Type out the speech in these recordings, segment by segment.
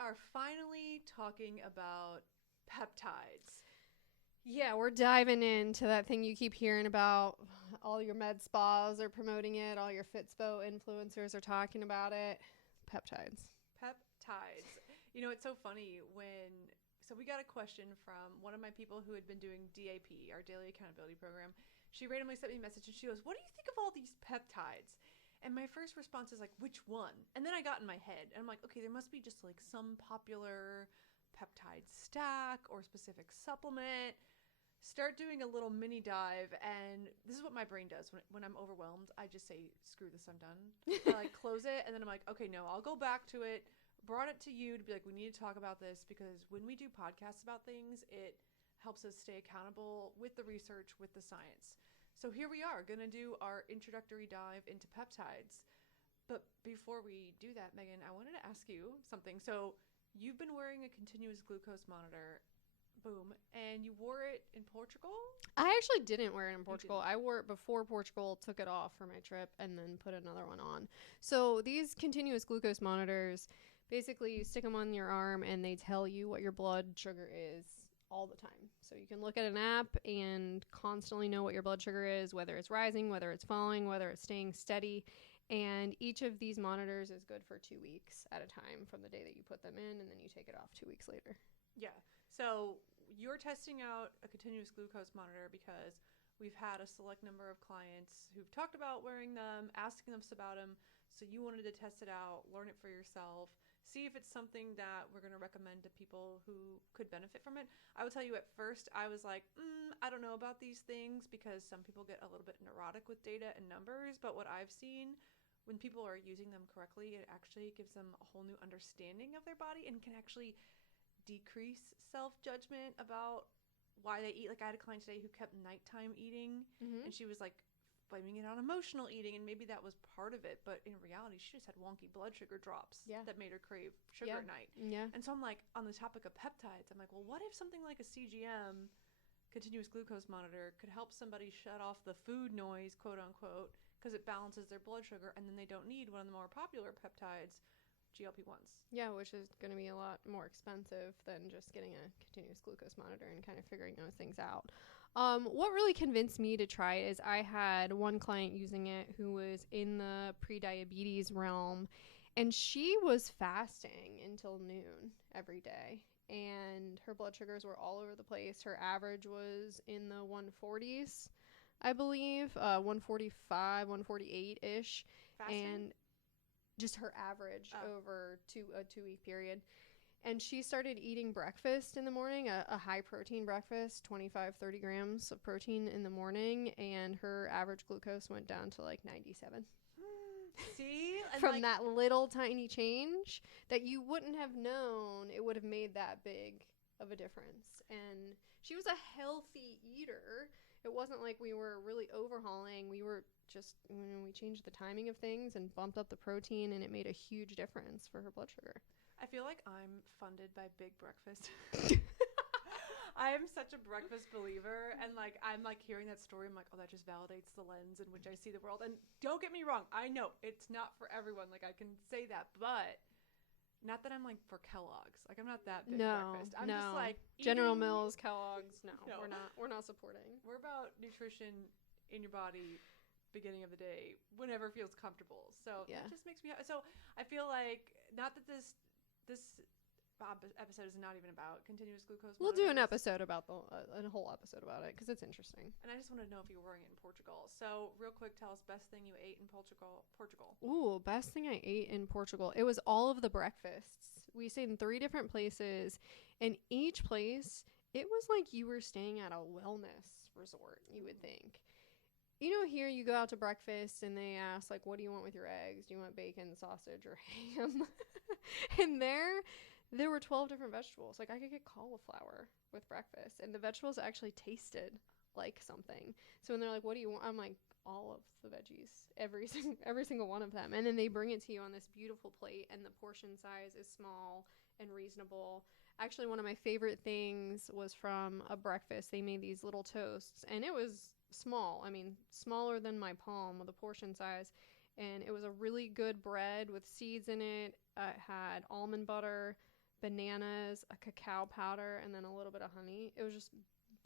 are finally talking about peptides. Yeah, we're diving into that thing you keep hearing about. All your med spas are promoting it. All your Fitspo influencers are talking about it. Peptides. Peptides. You know, it's so funny so we got a question from one of my people who had been doing DAP, our daily accountability program. She randomly sent me a message and she goes, "What do you think of all these peptides?" And my first response is like, "Which one?" And then I got in my head and I'm like, okay, there must be just like some popular peptide stack or specific supplement. Start doing a little mini dive, and this is what my brain does when I'm overwhelmed. I just say, screw this, I'm done. I like close it, and then I'm like, okay, no, I'll go back to it. Brought it to you to be like, we need to talk about this, because when we do podcasts about things, it helps us stay accountable with the research, with the science. So here we are, gonna do our introductory dive into peptides. But before we do that, Megan, I wanted to ask you something. So you've been wearing a continuous glucose monitor, boom, and you wore it in Portugal? I actually didn't wear it in Portugal. I wore it before Portugal, took it off for my trip, and then put another one on. So these continuous glucose monitors, basically you stick them on your arm and they tell you what your blood sugar is all the time. So you can look at an app and constantly know what your blood sugar is, whether it's rising, whether it's falling, whether it's staying steady. And each of these monitors is good for 2 weeks at a time from the day that you put them in, and then you take it off 2 weeks later. Yeah. So you're testing out a continuous glucose monitor because we've had a select number of clients who've talked about wearing them, asking us about them. So you wanted to test it out, learn it for yourself, see if it's something that we're going to recommend to people who could benefit from it. I will tell you, at first I was like, I don't know about these things, because some people get a little bit neurotic with data and numbers. But what I've seen, when people are using them correctly, it actually gives them a whole new understanding of their body and can actually decrease self-judgment about why they eat. Like, I had a client today who kept nighttime eating, and she was like blaming it on emotional eating, and maybe that was part of it, but in reality she just had wonky blood sugar drops that made her crave sugar at night. And so I'm like, on the topic of peptides, I'm like, well, what if something like a CGM, continuous glucose monitor, could help somebody shut off the food noise, quote unquote, because it balances their blood sugar, and then they don't need one of the more popular peptides, GLP-1s. Yeah, which is going to be a lot more expensive than just getting a continuous glucose monitor and kind of figuring those things out. What really convinced me to try it is I had one client using it who was in the pre-diabetes realm, and she was fasting until noon every day, and her blood sugars were all over the place. Her average was in the 140s, I believe, 145, 148-ish. Fasting? And just her average over a 2-week period. And she started eating breakfast in the morning, a high protein breakfast, 25, 30 grams of protein in the morning, and her average glucose went down to like 97. See? And From that little tiny change that you wouldn't have known it would have made that big of a difference. And she was a healthy eater. It wasn't like we were really overhauling. We were just, we changed the timing of things and bumped up the protein, and it made a huge difference for her blood sugar. I feel like I'm funded by Big Breakfast. I am such a breakfast believer, and like I'm like hearing that story, I'm like, oh, that just validates the lens in which I see the world. And don't get me wrong, I know it's not for everyone. Like, I can say that, but not that I'm like for Kellogg's. Like, I'm not that big breakfast. I'm just like General Mills, Kellogg's. No, we're not supporting. We're about nutrition in your body, beginning of the day, whenever feels comfortable. So that just makes me so I feel like, not that this episode is not even about continuous glucose monitors. We'll do an episode about a whole episode about it, because it's interesting. And I just want to know if you were wearing it in Portugal. So real quick, tell us best thing you ate in Portugal. Ooh, best thing I ate in Portugal. It was all of the breakfasts. We stayed in 3 different places, and each place, it was like you were staying at a wellness resort, you would think. You know, here you go out to breakfast and they ask, like, what do you want with your eggs? Do you want bacon, sausage, or ham? And there were 12 different vegetables. Like, I could get cauliflower with breakfast, and the vegetables actually tasted like something. So when they're like, what do you want? I'm like, all of the veggies, every single one of them. And then they bring it to you on this beautiful plate, and the portion size is small and reasonable. Actually, one of my favorite things was from a breakfast. They made these little toasts, and it was small. I mean, smaller than my palm with a portion size. And it was a really good bread with seeds in it. It had almond butter, bananas, a cacao powder, and then a little bit of honey. It was just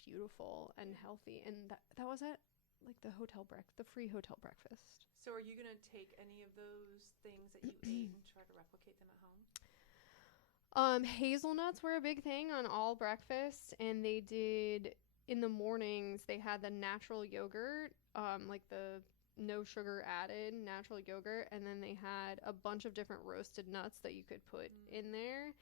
beautiful and healthy. And that was at like the free hotel breakfast. So are you going to take any of those things that you ate and try to replicate them at home? Hazelnuts were a big thing on all breakfasts, and they did in the mornings. They had the natural yogurt, like the no sugar added natural yogurt, and then they had a bunch of different roasted nuts that you could put in there.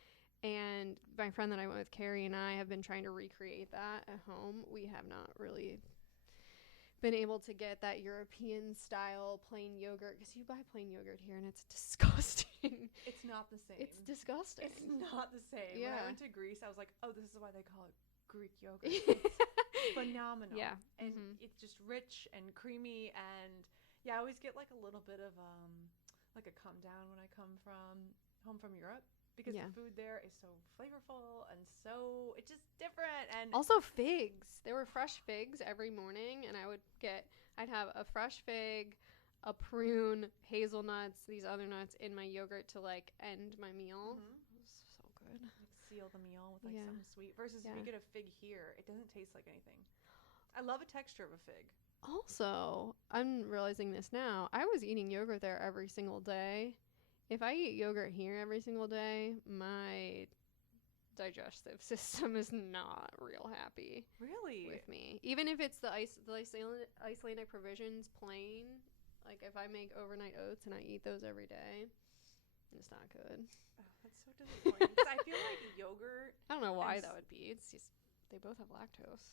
And my friend that I went with, Carrie, and I have been trying to recreate that at home. We have not really been able to get that European style plain yogurt, because you buy plain yogurt here and it's disgusting. It's not the same. It's disgusting. It's not the same. Yeah. When I went to Greece, I was like, oh, this is why they call it Greek yogurt. It's phenomenal. Yeah. And it's just rich and creamy, and yeah, I always get like a little bit of like a come down when I come home from Europe, because the food there is so flavorful and so it's just different. And also figs. There were fresh figs every morning, and I'd have a fresh fig, a prune, hazelnuts, these other nuts in my yogurt to like end my meal. It was so good. Like seal the meal with like something sweet, versus if you get a fig here, it doesn't taste like anything. I love a texture of a fig. Also, I'm realizing this now. I was eating yogurt there every single day. If I eat yogurt here every single day, my digestive system is not real happy. Really? With me. Even if it's the Icelandic provisions plain, like if I make overnight oats and I eat those every day, it's not good. Oh, that's so disappointing. 'Cause I feel like yogurt... I don't know why that would be. It's just, they both have lactose.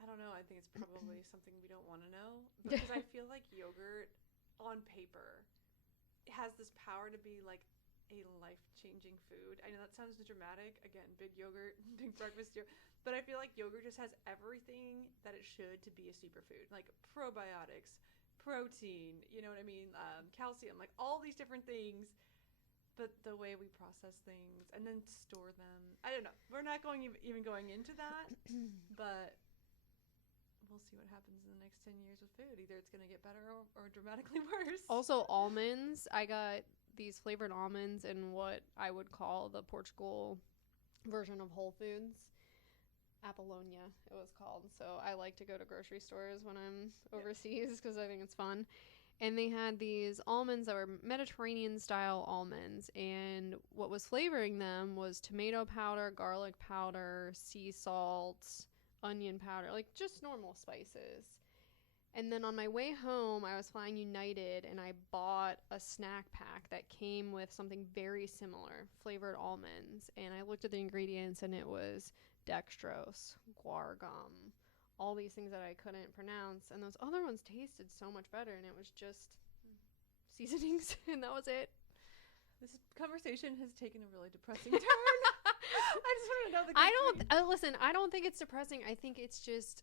I don't know. I think it's probably something we don't want to know. Because I feel like yogurt, on paper, has this power to be like a life-changing food. I know that sounds dramatic. Again, big yogurt, big breakfast here. But I feel like yogurt just has everything that it should to be a superfood. Like probiotics, protein, you know what I mean? Calcium, like all these different things. But the way we process things and then store them, I don't know. We're not even going into that. But we'll see what happens in the next 10 years with food. Either it's going to get better or dramatically worse. Also, almonds. I got these flavored almonds in what I would call the Portugal version of Whole Foods. Apollonia, it was called. So I like to go to grocery stores when I'm overseas because I think it's fun. And they had these almonds that were Mediterranean-style almonds. And what was flavoring them was tomato powder, garlic powder, sea salt, onion powder, like just normal spices. And then on my way home, I was flying United, and I bought a snack pack that came with something very similar, flavored almonds. And I looked at the ingredients, and it was dextrose, guar gum, all these things that I couldn't pronounce. And those other ones tasted so much better, and it was just seasonings, and that was it. This conversation has taken a really depressing turn. I just want to know the listen, I don't think it's depressing. I think it's just,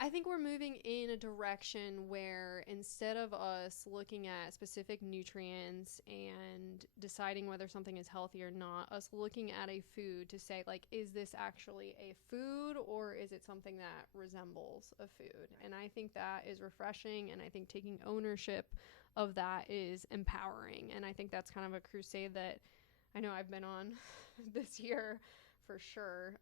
I think we're moving in a direction where instead of us looking at specific nutrients and deciding whether something is healthy or not, us looking at a food to say, like, is this actually a food or is it something that resembles a food? And I think that is refreshing, and I think taking ownership of that is empowering. And I think that's kind of a crusade that I know I've been on this year for sure.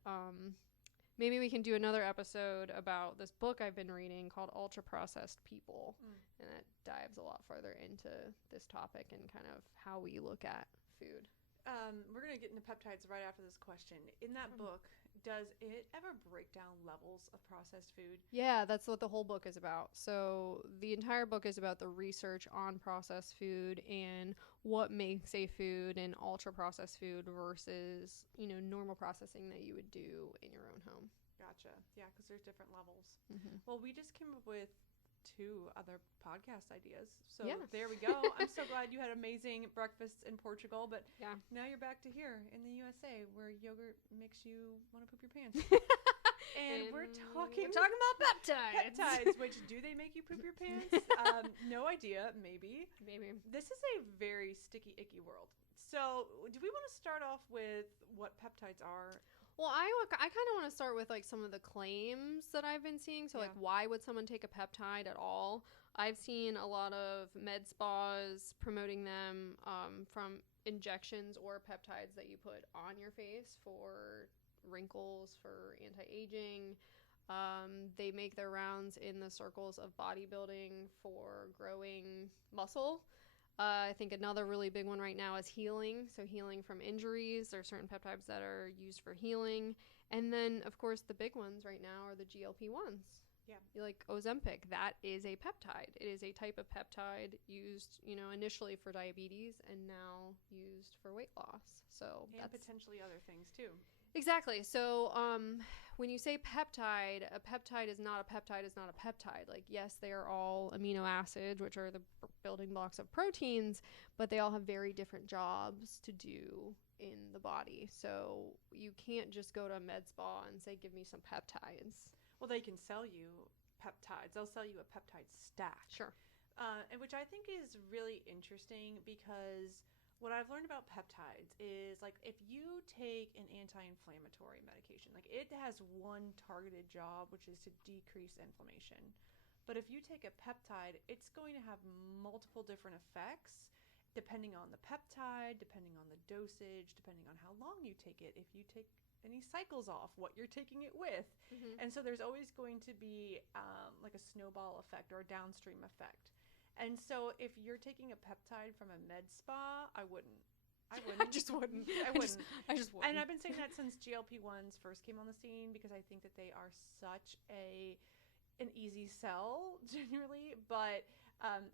Maybe we can do another episode about this book I've been reading called Ultra Processed People. And it dives a lot further into this topic and kind of how we look at food. We're going to get into peptides right after this question. In that book, does it ever break down levels of processed food? Yeah, that's what the whole book is about. So the entire book is about the research on processed food and what makes a food an ultra processed food versus, you know, normal processing that you would do in your own home. Gotcha. Yeah, because there's different levels. Well, we just came up with 2 other podcast ideas. So there we go. I'm so glad you had amazing breakfasts in Portugal, but now you're back to here in the USA where yogurt makes you want to poop your pants. And we're talking about peptides. Peptides, which do they make you poop your pants? No idea. Maybe. This is a very sticky, icky world. So do we want to start off with what peptides are? Well, I kind of want to start with like some of the claims that I've been seeing. So like, why would someone take a peptide at all? I've seen a lot of med spas promoting them from injections or peptides that you put on your face for wrinkles, for anti-aging. They make their rounds in the circles of bodybuilding for growing muscle. I think another really big one right now is healing. So healing from injuries. There are certain peptides that are used for healing. And then, of course, the big ones right now are the GLP-1s. Yeah. Like Ozempic, that is a peptide. It is a type of peptide used, initially for diabetes and now used for weight loss. So and potentially other things too. Exactly. So when you say peptide, a peptide is not a peptide is not a peptide. Like, yes, they are all amino acids, which are the building blocks of proteins, but they all have very different jobs to do in the body. So you can't just go to a med spa and say, give me some peptides. Well, they can sell you peptides. They'll sell you a peptide stack. Sure. And which I think is really interesting because what I've learned about peptides is, like, if you take an anti-inflammatory medication, like, it has one targeted job, which is to decrease inflammation. But if you take a peptide, it's going to have multiple different effects depending on the peptide, depending on the dosage, depending on how long you take it. If you take any cycles off, what you're taking it with. Mm-hmm. And so there's always going to be like a snowball effect or a downstream effect. And so if you're taking a peptide from a med spa, I wouldn't. I just wouldn't. I wouldn't. I just wouldn't. And I've been saying that since GLP-1s first came on the scene because I think that they are such an easy sell generally, but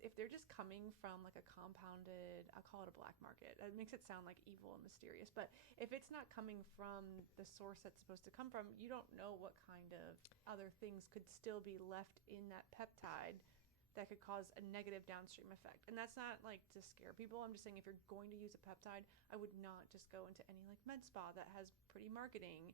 if they're just coming from like a compounded, I'll call it a black market. It makes it sound like evil and mysterious, but if it's not coming from the source that's supposed to come from, you don't know what kind of other things could still be left in that peptide that could cause a negative downstream effect. And that's not like to scare people. I'm just saying if you're going to use a peptide, I would not just go into any like med spa that has pretty marketing.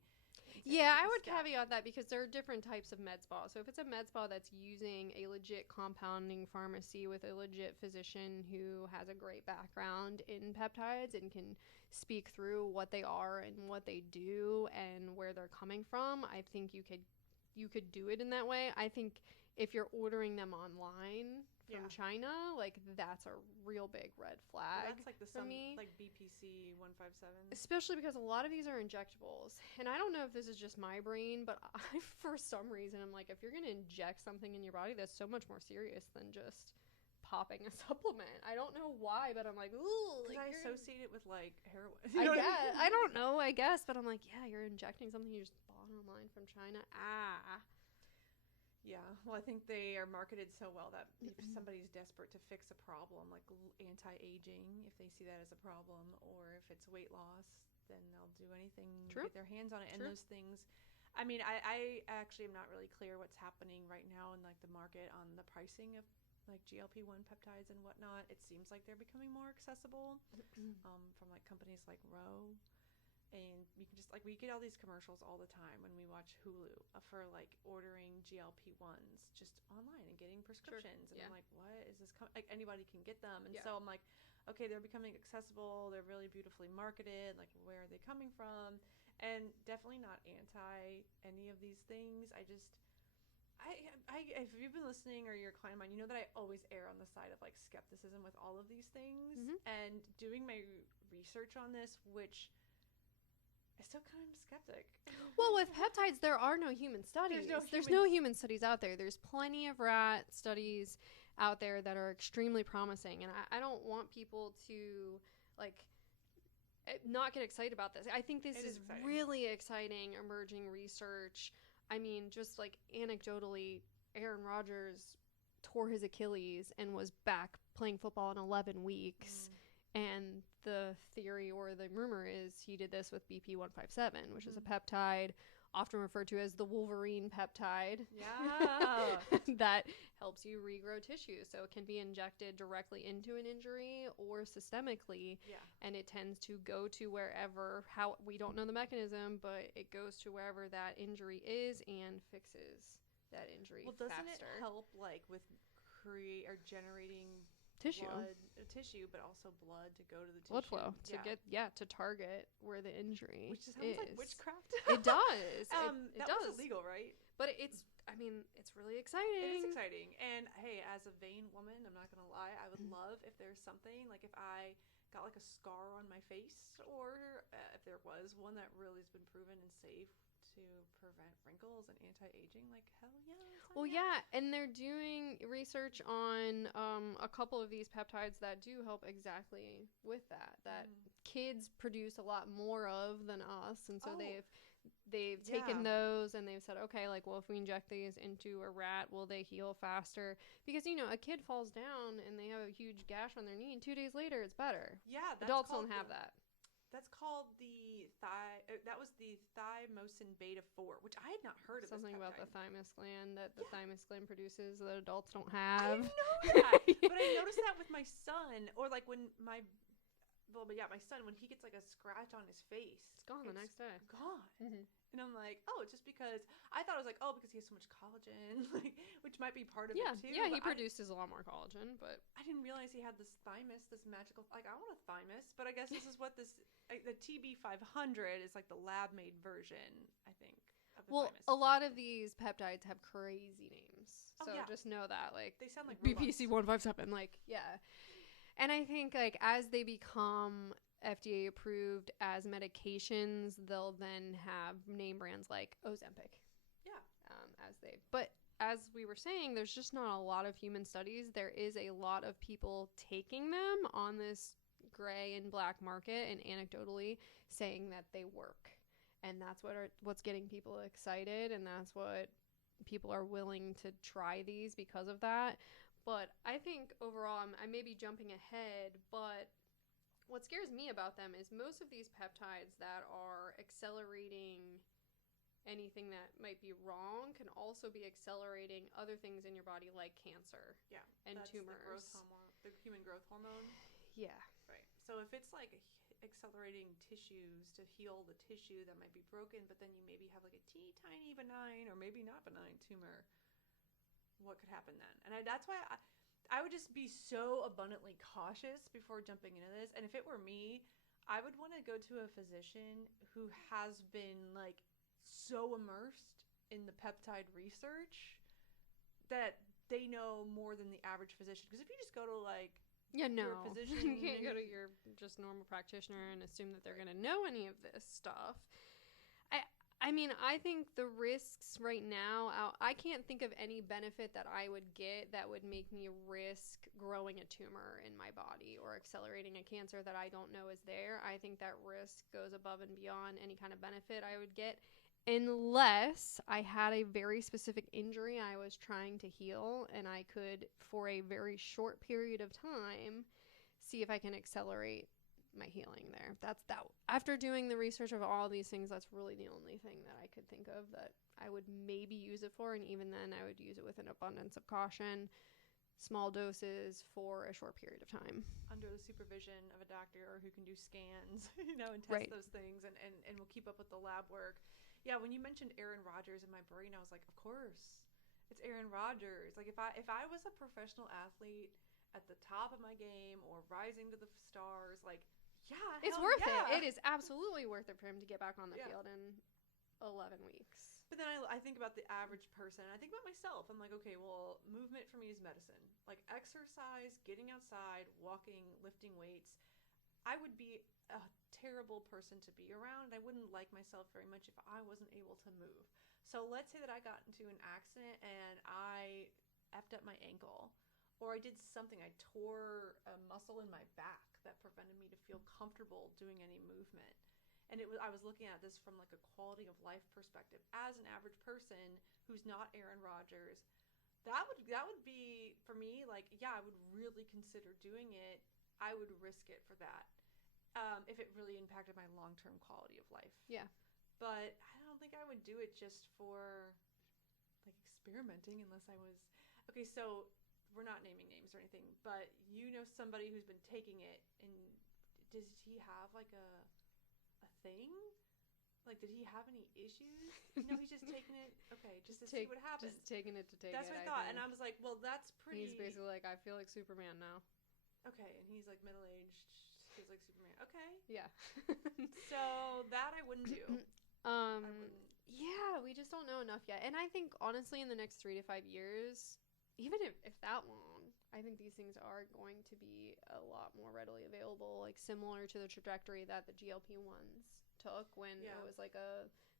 Yeah, I would caveat that because there are different types of med spa. So if it's a med spa that's using a legit compounding pharmacy with a legit physician who has a great background in peptides and can speak through what they are and what they do and where they're coming from, I think you could do it in that way. I think if you're ordering them online from China, like, that's a real big red flag. Well, that's like for me. Like BPC 157. Especially because a lot of these are injectables. And I don't know if this is just my brain, but I, for some reason, I'm like, if you're going to inject something in your body, that's so much more serious than just popping a supplement. I don't know why, but I'm like, ooh. Because I associate it with, like, heroin. I don't know, I guess. But I'm like, yeah, you're injecting something you just bought online from China. Yeah, well, I think they are marketed so well that if somebody's desperate to fix a problem, like anti-aging, if they see that as a problem, or if it's weight loss, then they'll do anything to get their hands on it. And those things, I mean, I actually am not really clear what's happening right now in, like, the market on the pricing of, like, GLP-1 peptides and whatnot. It seems like they're becoming more accessible from, like, companies like Roe. And you can just, like, we get all these commercials all the time when we watch Hulu for, like, ordering GLP-1s just online and getting prescriptions. And I'm like, what is this? Like, anybody can get them. And so I'm like, okay, they're becoming accessible. They're really beautifully marketed. Like, where are they coming from? And definitely not anti any of these things. I if you've been listening or you're a client of mine, you know that I always err on the side of, like, skepticism with all of these things. And doing my research on this, which I still kind of am skeptic. Well, with peptides, there are no human studies. There's no human studies out there. There's plenty of rat studies out there that are extremely promising. And I don't want people to, like, not get excited about this. I think this is really exciting emerging research. I mean, just, like, anecdotally, Aaron Rodgers tore his Achilles and was back playing football in 11 weeks. And the theory or the rumor is he did this with BP157, which is a peptide often referred to as the Wolverine peptide. Yeah. That helps you regrow tissue. So it can be injected directly into an injury or systemically. Yeah. And it tends to go to wherever, we don't know the mechanism, but it goes to wherever that injury is and fixes that injury faster. Well, doesn't it help, like, with generating tissue, but also blood to go to the tissue. Blood flow to target where the injury Which sounds like witchcraft. It does. It that does. was illegal, right? But it's really exciting. It is exciting. And hey, as a vain woman, I'm not gonna lie, I would love if there's something, like, if I got like a scar on my face, or if there was one that really has been proven and safe to prevent wrinkles and anti-aging, like hell yeah. Well, yeah, and they're doing research on a couple of these peptides that do help exactly with that. That kids produce a lot more of than us, and so they've taken those and they've said, okay, like, well, if we inject these into a rat, will they heal faster? Because, you know, a kid falls down and they have a huge gash on their knee, and 2 days later it's better. Yeah, adults don't have that. That's called the that was the thymosin beta 4, which I had not heard of. Something about the thymus gland that the thymus gland produces that adults don't I have. didn't know that, but I noticed that with my son, or like when my son, when he gets like a scratch on his face, it's gone the next day. Gone. And I'm like, oh, it's just because I thought it was like, oh, because he has so much collagen, like, which might be part of it too. Yeah, he produces a lot more collagen, but I didn't realize he had this thymus, this magical. Like, I want a thymus, but I guess this is what this the TB500 is, like the lab-made version, I think. Of the thymus. A lot of these peptides have crazy names, so just know that, like, they sound like BPC157, like, yeah. And I think, like, as they become FDA approved as medications, they'll then have name brands like Ozempic. Yeah. But as we were saying, there's just not a lot of human studies. There is a lot of people taking them on this gray and black market and anecdotally saying that they work. And that's what's getting people excited, and that's what people are willing to try these because of that. But I think overall, I may be jumping ahead, but what scares me about them is most of these peptides that are accelerating anything that might be wrong can also be accelerating other things in your body, like cancer and tumors. The growth hormone, the human growth hormone. Yeah. Right. So if it's like accelerating tissues to heal the tissue that might be broken, but then you maybe have like a tiny benign or maybe not benign tumor, what could happen then? And that's why I would just be so abundantly cautious before jumping into this. And if it were me, I would want to go to a physician who has been like so immersed in the peptide research that they know more than the average physician. Because if you just go to like your physician, you can't go to your just normal practitioner and assume that they're going to know any of this stuff. I mean, I think the risks right now, I can't think of any benefit that I would get that would make me risk growing a tumor in my body or accelerating a cancer that I don't know is there. I think that risk goes above and beyond any kind of benefit I would get, unless I had a very specific injury I was trying to heal and I could, for a very short period of time, see if I can accelerate my healing there. After doing the research of all these things, that's really the only thing that I could think of that I would maybe use it for, and even then I would use it with an abundance of caution, small doses for a short period of time under the supervision of a doctor who can do scans, and test those things and will keep up with the lab work. Yeah, when you mentioned Aaron Rodgers, in my brain I was like, of course it's Aaron Rodgers. Like if I was a professional athlete at the top of my game or rising to the stars, like, yeah, it's worth it. It is absolutely worth it for him to get back on the field in 11 weeks. But then I think about the average person. I think about myself. I'm like, okay, well, movement for me is medicine. Like exercise, getting outside, walking, lifting weights. I would be a terrible person to be around. I wouldn't like myself very much if I wasn't able to move. So let's say that I got into an accident and I effed up my ankle, or I did something, I tore a muscle in my back that prevented me to feel comfortable doing any movement. And I was looking at this from like a quality of life perspective. As an average person who's not Aaron Rodgers, that would be for me like, yeah, I would really consider doing it. I would risk it for that. If it really impacted my long-term quality of life. Yeah. But I don't think I would do it just for like experimenting unless I was okay. So we're not naming names or anything, but somebody who's been taking it, and does he have like a thing? Like, did he have any issues? No, he's just taking it, okay, just to see what happens. Just taking it to take That's what I thought, and I was like, well, that's pretty... He's basically like, I feel like Superman now. Okay, and he's like middle-aged, feels like Superman. Okay. Yeah. So, that I wouldn't do. I wouldn't. Yeah, we just don't know enough yet. And I think, honestly, in the next 3 to 5 years... Even if that long, I think these things are going to be a lot more readily available, like similar to the trajectory that the GLP-1s took when it was like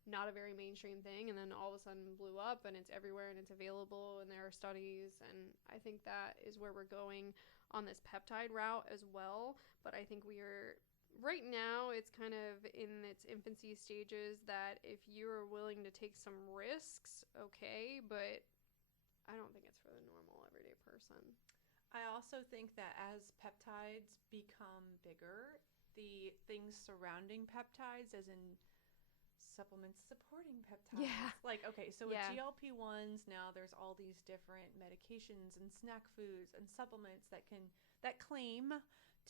not a very mainstream thing, and then all of a sudden blew up, and it's everywhere, and it's available, and there are studies, and I think that is where we're going on this peptide route as well. But I think we are right now, it's kind of in its infancy stages, that if you're willing to take some risks, okay, but I don't think it's for the normal everyday person. I also think that as peptides become bigger, the things surrounding peptides, as in supplements supporting peptides. Yeah. Like, okay, so with GLP-1s now, there's all these different medications and snack foods and supplements that claim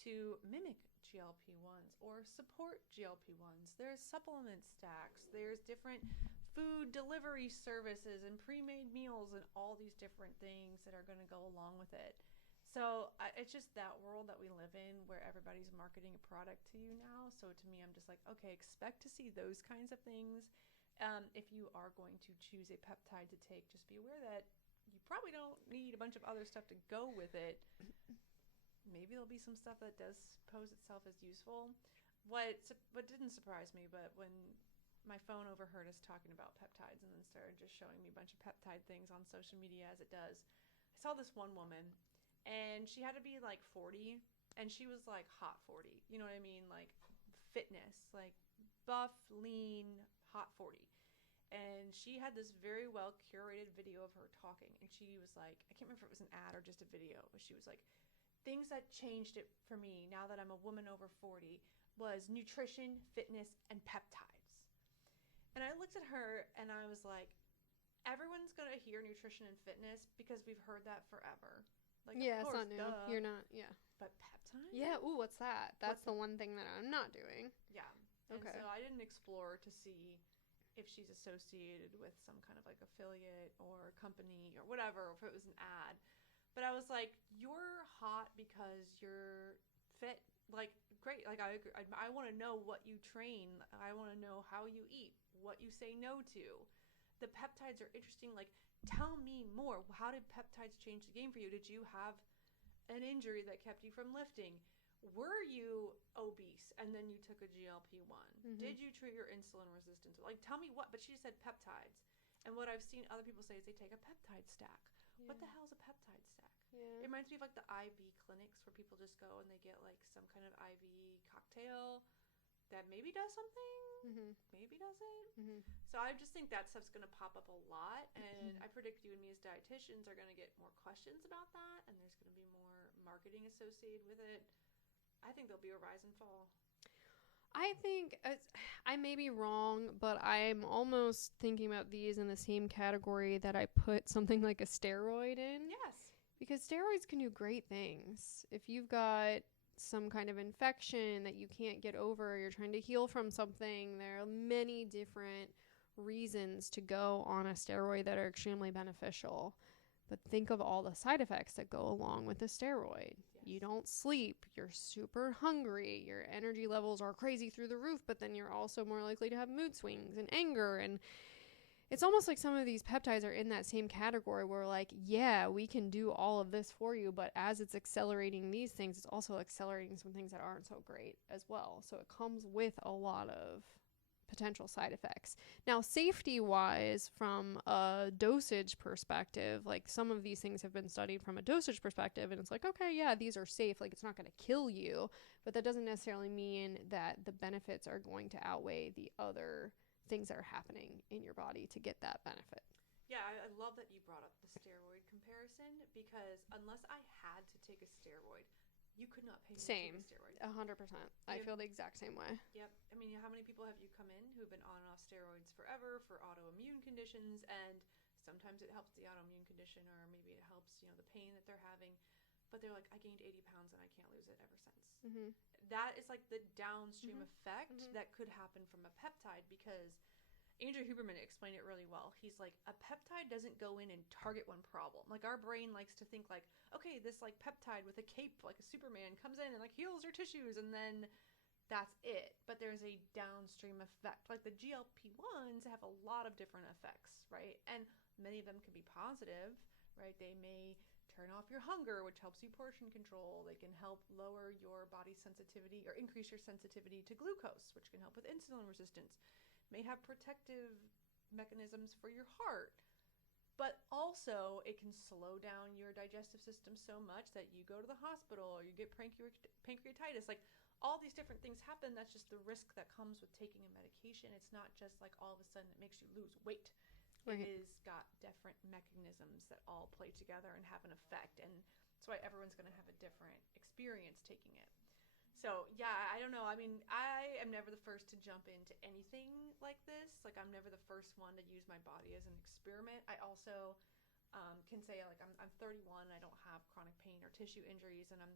to mimic GLP-1s or support GLP-1s. There's supplement stacks. There's different food delivery services and pre-made meals and all these different things that are going to go along with it. So it's just that world that we live in where everybody's marketing a product to you now. So to me, I'm just like, okay, expect to see those kinds of things. If you are going to choose a peptide to take, just be aware that you probably don't need a bunch of other stuff to go with it. Maybe there'll be some stuff that does pose itself as useful. What didn't surprise me, but when my phone overheard us talking about peptides and then started just showing me a bunch of peptide things on social media as it does, I saw this one woman, and she had to be like 40, and she was like hot 40. You know what I mean? Like fitness, like buff, lean, hot 40. And she had this very well curated video of her talking, and she was like, I can't remember if it was an ad or just a video, but she was like, things that changed it for me now that I'm a woman over 40 was nutrition, fitness, and peptides. And I looked at her and I was like, everyone's going to hear nutrition and fitness because we've heard that forever. Like, yeah, of course, it's not new. duh. You're not, yeah. But peptides? Yeah, ooh, what's that? That's the one thing that I'm not doing. Yeah. Okay. And so I didn't explore to see if she's associated with some kind of like affiliate or company or whatever, or if it was an ad. But I was like, you're hot because you're fit. Like, great. Like, I want to know what you train. I want to know how you eat, what you say no to. The peptides are interesting. Like, tell me more. How did peptides change the game for you? Did you have an injury that kept you from lifting? Were you obese and then you took a GLP-1? Mm-hmm. Did you treat your insulin resistance? Like, tell me what. But she said peptides. And what I've seen other people say is they take a peptide stack. Yeah. What the hell is a peptide stack? Yeah. It reminds me of like the IV clinics where people just go and they get like some kind of IV cocktail that maybe does something, maybe doesn't. So I just think that stuff's going to pop up a lot, and I predict you and me as dietitians are going to get more questions about that, and there's going to be more marketing associated with it. I think there'll be a rise and fall. I think, I may be wrong, but I'm almost thinking about these in the same category that I put something like a steroid in. Yes. Because steroids can do great things. If you've got some kind of infection that you can't get over, you're trying to heal from something, there are many different reasons to go on a steroid that are extremely beneficial. But think of all the side effects that go along with a steroid. Yes. You don't sleep, you're super hungry, your energy levels are crazy through the roof, but then you're also more likely to have mood swings and anger, and it's almost like some of these peptides are in that same category where, like, yeah, we can do all of this for you, but as it's accelerating these things, it's also accelerating some things that aren't so great as well. So it comes with a lot of potential side effects. Now, safety-wise, from a dosage perspective, like, some of these things have been studied from a dosage perspective, and it's like, okay, yeah, these are safe. Like, it's not going to kill you, but that doesn't necessarily mean that the benefits are going to outweigh the other things that are happening in your body to get that benefit. Yeah, I love that you brought up the steroid comparison, because unless I had to take a steroid, you could not pay me to take a steroid. 100%. I feel the exact same way. Yep. I mean, how many people have you come in who've been on and off steroids forever for autoimmune conditions, and sometimes it helps the autoimmune condition, or maybe it helps, the pain that they're having, but they're like, I gained 80 pounds and I can't lose it ever since. That is like the downstream effect that could happen from a peptide, because Andrew Huberman explained it really well. He's like, a peptide doesn't go in and target one problem. Like, our brain likes to think like, okay, this like peptide with a cape like a Superman comes in and like heals your tissues, and then that's it. But there's a downstream effect. Like the GLP-1s have a lot of different effects, right? And many of them can be positive, right? They may turn off your hunger, which helps you portion control. They can help lower your body sensitivity or increase your sensitivity to glucose, which can help with insulin resistance. May have protective mechanisms for your heart. But also, it can slow down your digestive system so much that you go to the hospital or you get pancreatitis. Like, all these different things happen. That's just the risk that comes with taking a medication. It's not just like all of a sudden it makes you lose weight. Right. It is got different mechanisms that all play together and have an effect. And that's why everyone's going to have a different experience taking it. So, yeah, I don't know. I mean, I am never the first to jump into anything like this. Like, I'm never the first one to use my body as an experiment. I also can say, like, I'm 31. I don't have chronic pain or tissue injuries, and I'm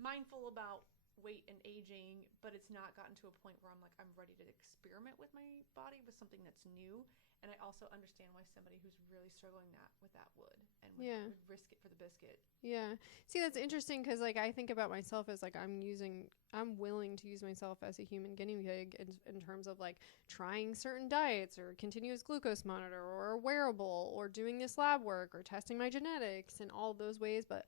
mindful about weight and aging, but it's not gotten to a point where I'm like, I'm ready to experiment with my body with something that's new. And I also understand why somebody who's really struggling with that would would risk it for the biscuit. Yeah. See, that's interesting because, like, I think about myself as, like, I'm willing to use myself as a human guinea pig in terms of, like, trying certain diets or continuous glucose monitor or a wearable or doing this lab work or testing my genetics and all those ways. But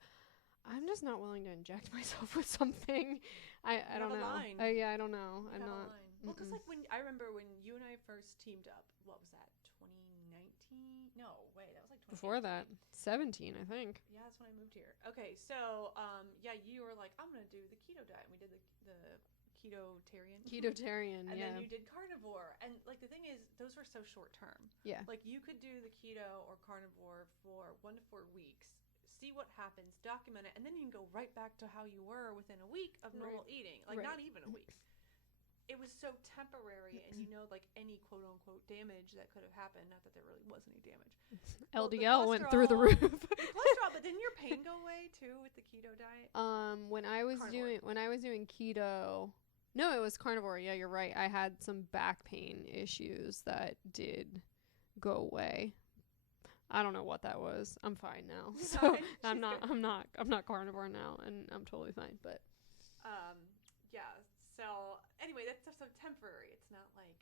I'm just not willing to inject myself with something. I don't know. I don't know. I'm not. Well, because, like, I remember when you and I first teamed up, what was that? 2019? No, wait, that was like 2018. Before that, 17, I think. Yeah, that's when I moved here. Okay, so, yeah, you were like, I'm going to do the keto diet. And we did the ketotarian. And then you did carnivore. And, like, the thing is, those were so short term. Yeah. Like, you could do the keto or carnivore for 1 to 4 weeks, see what happens, document it, and then you can go right back to how you were within a week of normal eating. Like, not even a week. It was so temporary, and like, any quote-unquote damage that could have happened, not that there really was any damage. LDL went through the roof. Cholesterol, but didn't your pain go away, too, with the keto diet? When I was doing keto, no, it was carnivore. Yeah, you're right. I had some back pain issues that did go away. I don't know what that was. I'm fine now. So I'm not carnivore now, and I'm totally fine, but yeah. So anyway, that's so temporary. It's not like,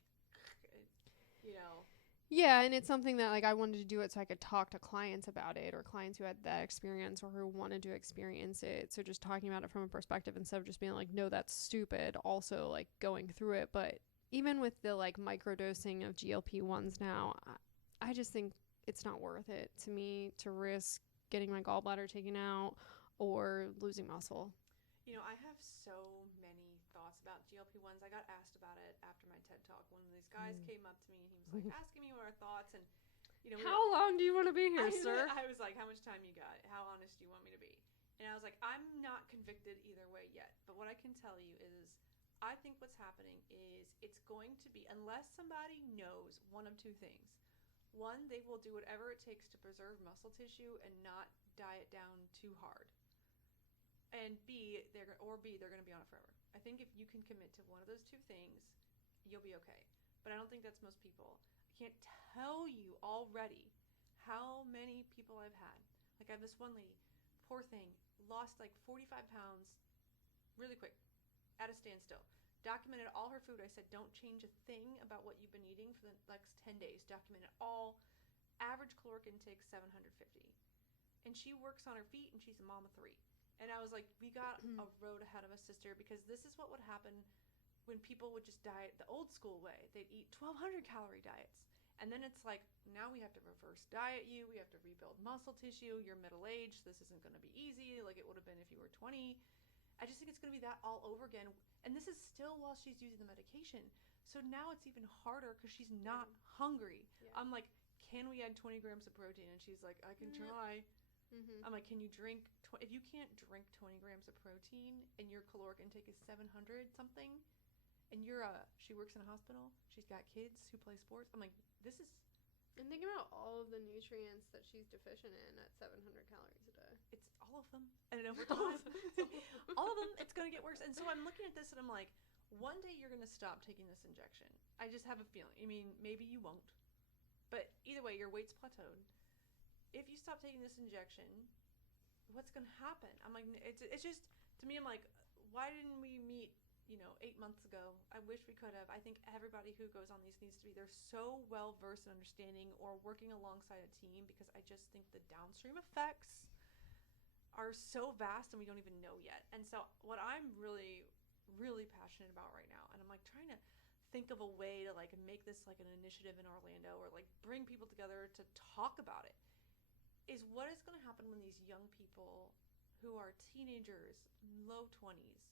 Yeah, and it's something that, like, I wanted to do it so I could talk to clients about it, or clients who had that experience or who wanted to experience it. So just talking about it from a perspective instead of just being like, no, that's stupid. Also, like, going through it. But even with the, like, microdosing of GLP-1s now, I just think it's not worth it to me to risk getting my gallbladder taken out or losing muscle. I have so many thoughts about GLP-1s. I got asked about it after my TED Talk. One of these guys came up to me and he was like asking me what our thoughts, and how long do you want to be here, sir? I was like, how much time you got? How honest do you want me to be? And I was like, I'm not convicted either way yet, but what I can tell you is I think what's happening is it's going to be, unless somebody knows one of two things. One, they will do whatever it takes to preserve muscle tissue and not diet down too hard. And B, they're going to be on it forever. I think if you can commit to one of those two things, you'll be okay. But I don't think that's most people. I can't tell you already how many people I've had. Like, I have this one lady, poor thing, lost like 45 pounds really quick at a standstill. Documented all her food. I said, don't change a thing about what you've been eating for the next 10 days. Documented all. Average caloric intake 750. And she works on her feet, and she's a mom of 3. And I was like, we got a road ahead of us, sister, because this is what would happen when people would just diet the old school way. They'd eat 1,200 calorie diets. And then it's like, now we have to reverse diet you. We have to rebuild muscle tissue. You're middle-aged. This isn't going to be easy like it would have been if you were 20. I just think it's going to be that all over again. And this is still while she's using the medication. So now it's even harder because she's not hungry. Yeah. I'm like, can we add 20 grams of protein? And she's like, I can try. Mm-hmm. I'm like, can you drink, if you can't drink 20 grams of protein and your caloric intake is 700 something, and she works in a hospital, she's got kids who play sports, I'm like, this is. And think about all of the nutrients that she's deficient in at 700 calories a day. It's all of them. And over time, all of them, it's going to get worse. And so I'm looking at this and I'm like, one day you're going to stop taking this injection. I just have a feeling. I mean, maybe you won't. But either way, your weight's plateaued. If you stop taking this injection, what's going to happen? I'm like, it's just, to me, I'm like, why didn't we meet, 8 months ago? I wish we could have. I think everybody who goes on these needs to be, they're so well versed in understanding or working alongside a team, because I just think the downstream effects are so vast and we don't even know yet. And so what I'm really, really passionate about right now, and I'm like trying to think of a way to like make this like an initiative in Orlando or like bring people together to talk about it, is what is going to happen when these young people who are teenagers, low 20s,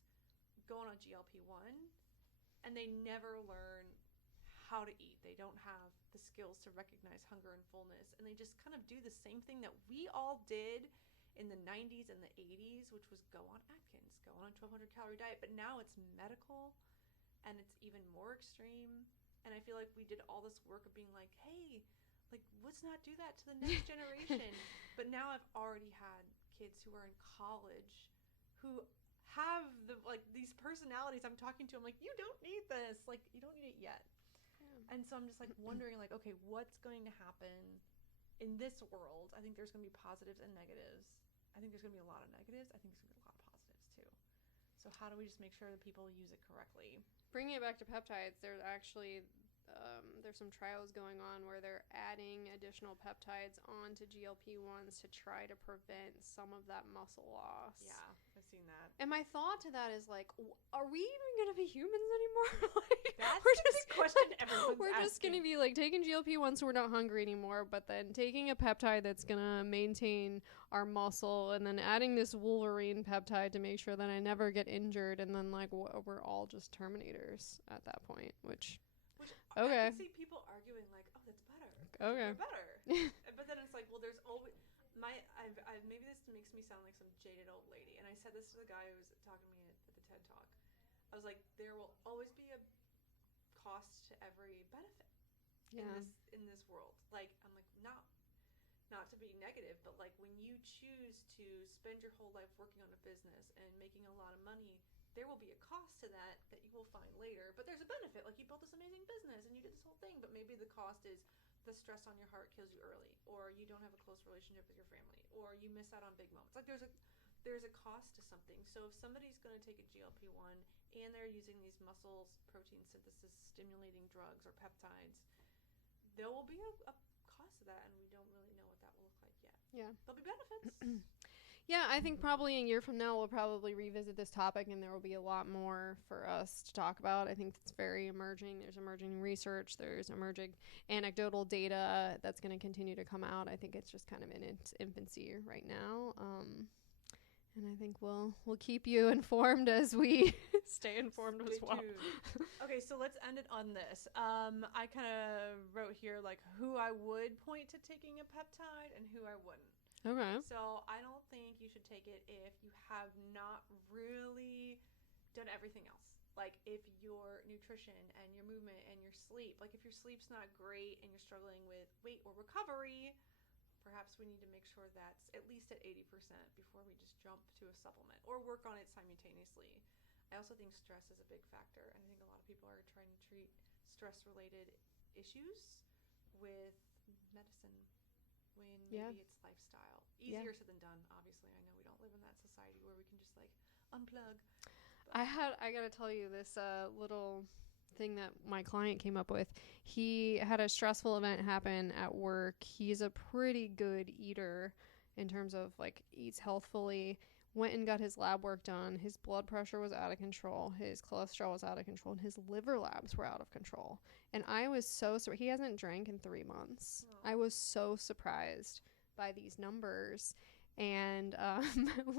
going on GLP-1 and they never learn how to eat. They don't have the skills to recognize hunger and fullness, and they just kind of do the same thing that we all did in the 90s and the 80s, which was go on Atkins, go on a 1,200 calorie diet. But now it's medical and it's even more extreme. And I feel like we did all this work of being like, hey, like, let's not do that to the next generation. But now I've already had kids who are in college who have the like these personalities. I'm talking to them like, you don't need this. Like, you don't need it yet. And so I'm just like wondering like, okay, what's going to happen in this world? I think there's going to be positives and negatives. I think there's going to be a lot of negatives. I think there's going to be a lot of positives too. So how do we just make sure that people use it correctly? Bringing it back to peptides, there's actually there's some trials going on where they're adding additional peptides onto GLP-1s to try to prevent some of that muscle loss. Yeah, I've seen that. And my thought to that is like, are we even going to be humans anymore? Like, that's the big question everyone's we're asking. just going to be like taking GLP-1 so we're not hungry anymore, but then taking a peptide that's going to maintain our muscle and then adding this Wolverine peptide to make sure that I never get injured, and then like we're all just Terminators at that point, which okay. I can see people arguing like, oh, that's better. Okay. We're better. But then it's like, well, there's always maybe this makes me sound like some jaded old lady, and I said this to the guy who was talking to me at the TED Talk. I was like, there will always be a cost to every benefit in this world. Like, I'm like, not to be negative, but like when you choose to spend your whole life working on a business and making a lot of money, there will be a cost to that you will find later. But there's a benefit. Like, you built this amazing business and you did this whole thing, but maybe the cost is the stress on your heart kills you early, or you don't have a close relationship with your family, or you miss out on big moments. Like, there's a cost to something. So if somebody's going to take a GLP-1 and they're using these muscle protein synthesis stimulating drugs or peptides, there will be a cost to that, and we don't really know what that will look like yet. Yeah. There'll be benefits. Yeah, I think probably a year from now we'll probably revisit this topic, and there will be a lot more for us to talk about. I think it's very emerging. There's emerging research. There's emerging anecdotal data that's going to continue to come out. I think it's just kind of in its infancy right now. And I think we'll keep you informed as we stay informed as well. Okay, so let's end it on this. I kind of wrote here like who I would point to taking a peptide and who I wouldn't. Okay. So I don't think you should take it if you have not really done everything else. Like if your nutrition and your movement and your sleep, like if your sleep's not great and you're struggling with weight or recovery, perhaps we need to make sure that's at least at 80% before we just jump to a supplement or work on it simultaneously. I also think stress is a big factor, and I think a lot of people are trying to treat stress-related issues with medicine when maybe it's lifestyle. Easier said than done, obviously. I know we don't live in that society where we can just like unplug. But I gotta tell you this little thing that my client came up with. He had a stressful event happen at work. He's a pretty good eater in terms of like eats healthfully. Went and got his lab work done. His blood pressure was out of control. His cholesterol was out of control. And his liver labs were out of control. And I was so surprised. He hasn't drank in 3 months. Oh. I was so surprised by these numbers. And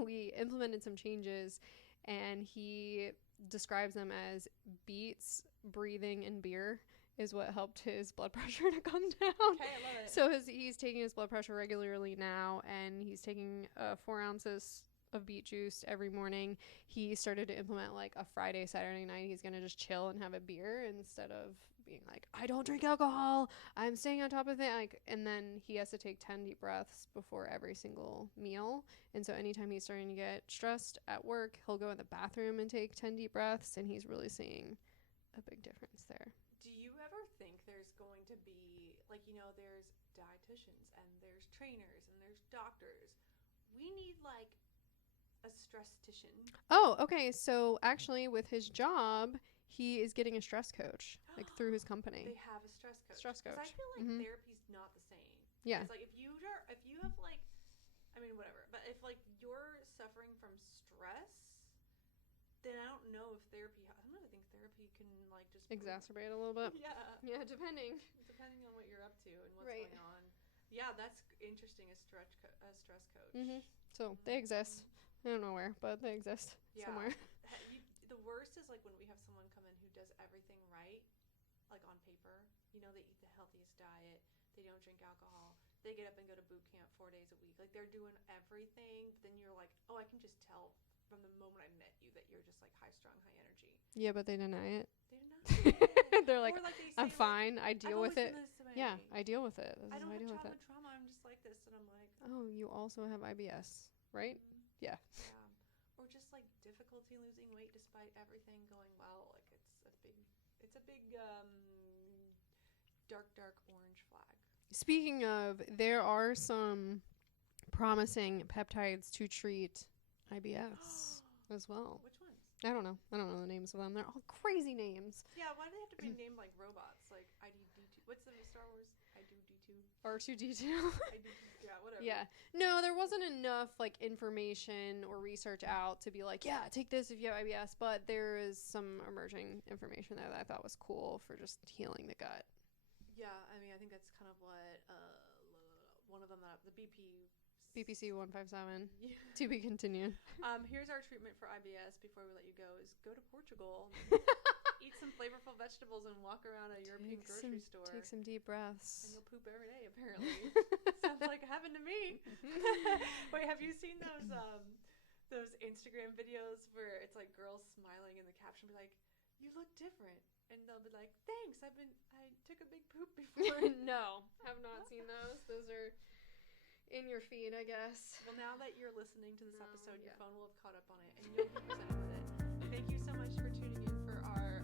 we implemented some changes. And he describes them as beets, breathing, and beer is what helped his blood pressure to come down. Okay, I love it. So he's taking his blood pressure regularly now. And he's taking 4 ounces of beet juice every morning. He started to implement like a Friday, Saturday night, he's gonna just chill and have a beer instead of being like, I don't drink alcohol, I'm staying on top of it. Like, and then he has to take 10 deep breaths before every single meal. And so anytime he's starting to get stressed at work, he'll go in the bathroom and take 10 deep breaths, and he's really seeing a big difference there. Do you ever think there's going to be like, you know, there's dietitians and there's trainers and there's doctors. We need like a stress-tician. Oh, okay. So actually with his job, he is getting a stress coach like through his company. They have a stress coach. Stress coach. Because I feel like therapy's not the same. Yeah. It's like if you have like, I I mean, whatever. But if, like, you're suffering from stress, then I don't know if therapy... I don't know, I think therapy can, like, just... Exacerbate a little bit. Yeah. Yeah, depending on what you're up to and what's right. going on. Yeah, that's interesting, a stress coach. So, they exist. I don't know where, but they exist somewhere. The worst is, like, when we have someone come in who does everything right, like, on paper. You know, they eat the healthiest diet. They don't drink alcohol. They get up and go to boot camp 4 days a week. Like, they're doing everything. But then you're like, oh, I can just tell from the moment I met you that you're just, like, high-strung, high energy. Yeah, but they deny it. They deny it. They're like, they say, I'm fine. I deal with it. Yeah, I deal with it. I don't have trauma. I'm just like this. And I'm like... Oh, you also have IBS, right? Mm-hmm. Yeah. Or just, like, difficulty losing weight despite everything going well. Like, it's a big dark orange flag. Speaking of, there are some promising peptides to treat IBS as well. Which ones? I don't know the names of them. They're all crazy names. Yeah, why do they have to be named like robots? Like ID-D2. What's the Star Wars? ID-D2? R2-D2. Yeah, whatever. Yeah. No, there wasn't enough, like, information or research out to be like, yeah, take this if you have IBS. But there is some emerging information there that I thought was cool for just healing the gut. Yeah, I mean, I think that's kind of what one of them, the BPC 157. Yeah. To be continued. Here's our treatment for IBS before we let you go: is go to Portugal, eat some flavorful vegetables, and walk around a European grocery store. Take some deep breaths. And you'll poop every day, apparently. Sounds like happened to me. Wait, have you seen those Instagram videos where it's like girls smiling and the caption be like, "You look different," and they'll be like, "Thanks, I took a big poop before." No, have not seen those. Those are in your feed, I guess. Well, now that you're listening to this episode, your phone will have caught up on it, and you'll be presented with it. Thank you so much for tuning in for our